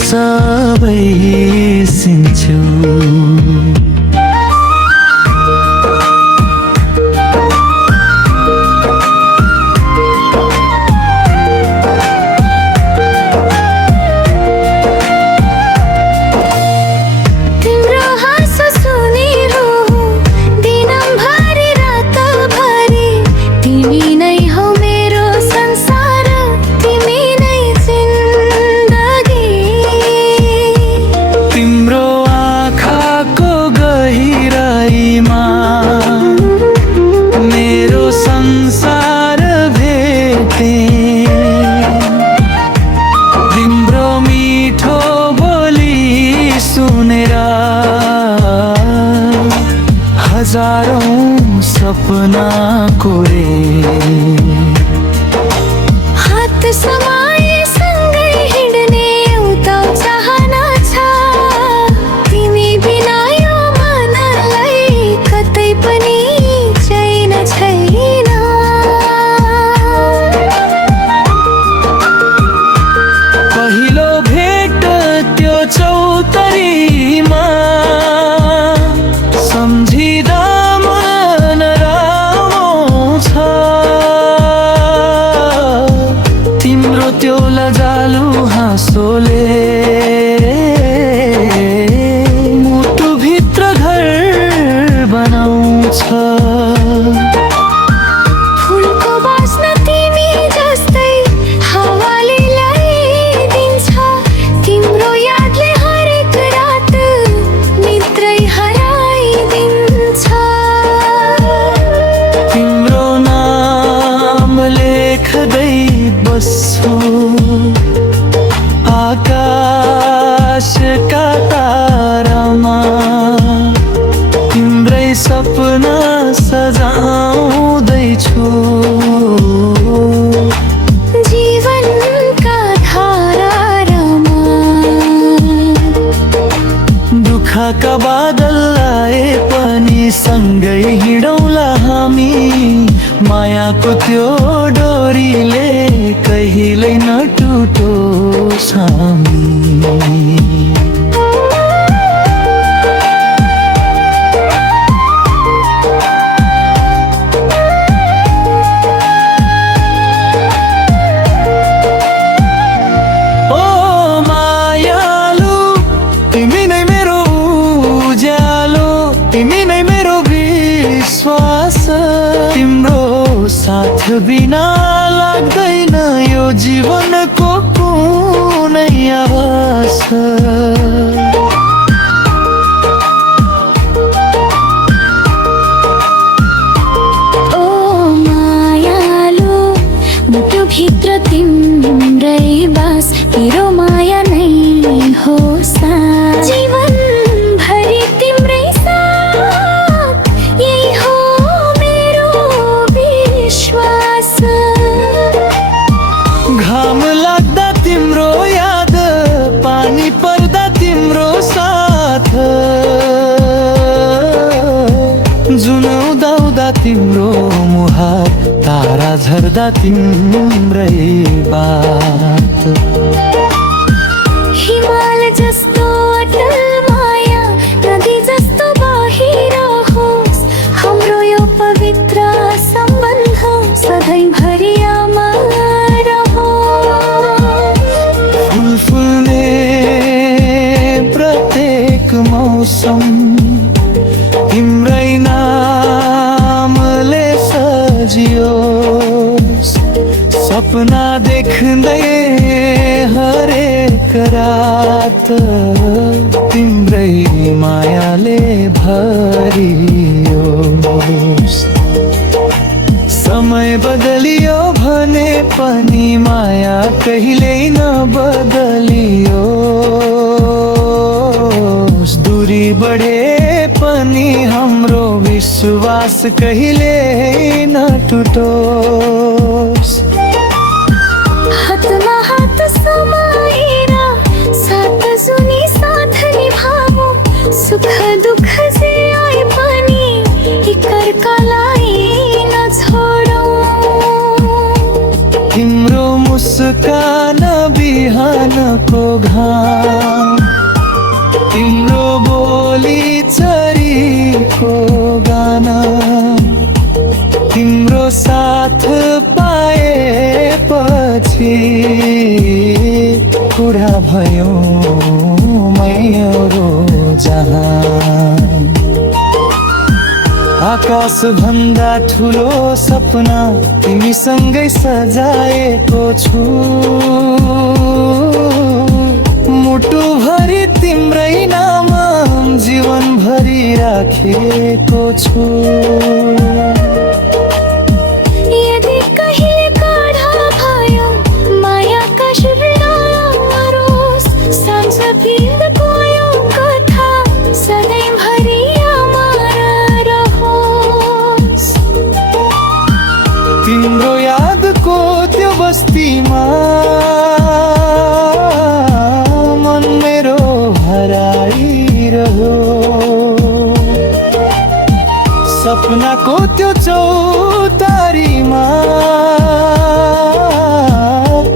सबै सिन्छु। हजारौं सपना कोरे हात समाए सँगै हिँड्ने एउटा चाहना छ। तिमी बिना यो मनलाई कतै पनि चैन छैन। पहिलो भेट त्यो चौतरीमा सम्झिँदा मन राउँछ। तिम्रो त्यो लजालु हाँसोले मुटुभित्र घर बनाउँछ। फुलको बास्ना तिमी जस्तै हावाले ल्याइदिन्छ। तिम्रो यादले हरेक रात निद्रै हराइदिन्छ। तिम्रो नाम लेख्दै बस्छु आकाशका तारामा। तिम्रै सपना सजाउँदैछु जीवनका धारामा। दुःखका बादल आए पनि सँगै हिँडौँला हामी। मायाको त्यो डोरीले कहिल्यै नटुटोस् हामी। ओ मायालु तिमी नै मेरो उज्यालो, तिमी नै मेरो विश्वास। तिम्रो साथ बिना लाग्दैन यो जीवनको कुनै आभास। ओ मायालु मुटुभित्र तिम्रै बास। मेरो माया नै हो साथ जीवनभरि तिम्रै साथ। यही हो मेरो विश्वास। घाम लाग्दा तिम्रो याद, पानी पर्दा तिम्रो साथ। जुन उदाउँदा तिम्रो मुहार, तारा झर्दा तिम्रै बात। हिमाल जस्तो अटल माया नदी जस्तो बहिरहोस्। हाम्रो यो पवित्र सम्बन्ध सधैँभरि अमर रहोस्। फुल फुल्ने प्रत्येक मौसम तिम्रै नामले सजियोस्। सपना देख्दै हरेक रात तिम्रै मायाले भरियोस्। समय बदलियो भने पनि माया कहिल्यै नबदलियोस्। दूरी बढे पनि हाम्रो विश्वास कहिल्यै नटुटोस्। हातमा हात समाएर साथ जुनी साथ निभाऊ। सुख दुःख जे आए पनि एकअर्कालाई नछोडौँ। तिम्रो मुस्कान बिहानको घाम तिम्रो बोली चरीको गाना तिम्रो साथ पाएपछि कुरा भयो मेरो जहान आकाश भन्दा ठुलो सपना तिमीसँगै सजाएको छु मुटुभरि तिम्रै नाम जीवनभरि राखेको छु यदि कहिले काढा भयो मायाका शृङ्गारोस् साँझ बिन्द गयो कथा सधैँभरि अमर रहोस् तिम्रो यादको त्यो बस्तीमा मन मेरो हराइरह्यो सपनाको त्यो चौतारीमा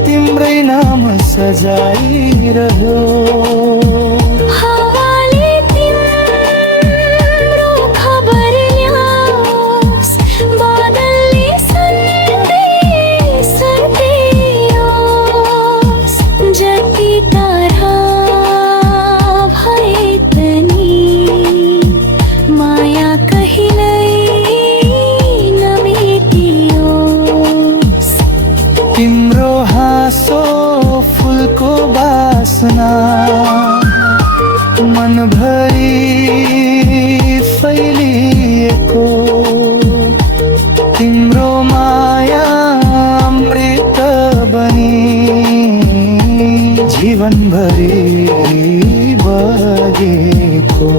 तिम्रै नाम सजाइरह्यो हावाले तिम्रो खबर ल्याओस् बादलले सन्देश दियोस् जति टाढा भए पनि माया कहिल्यै नमेटियोस् तिम्रो हाँसो फुलको बासना मनभरि फैलिएको तिम्रो माया अमृत बनी जीवनभरि बगेको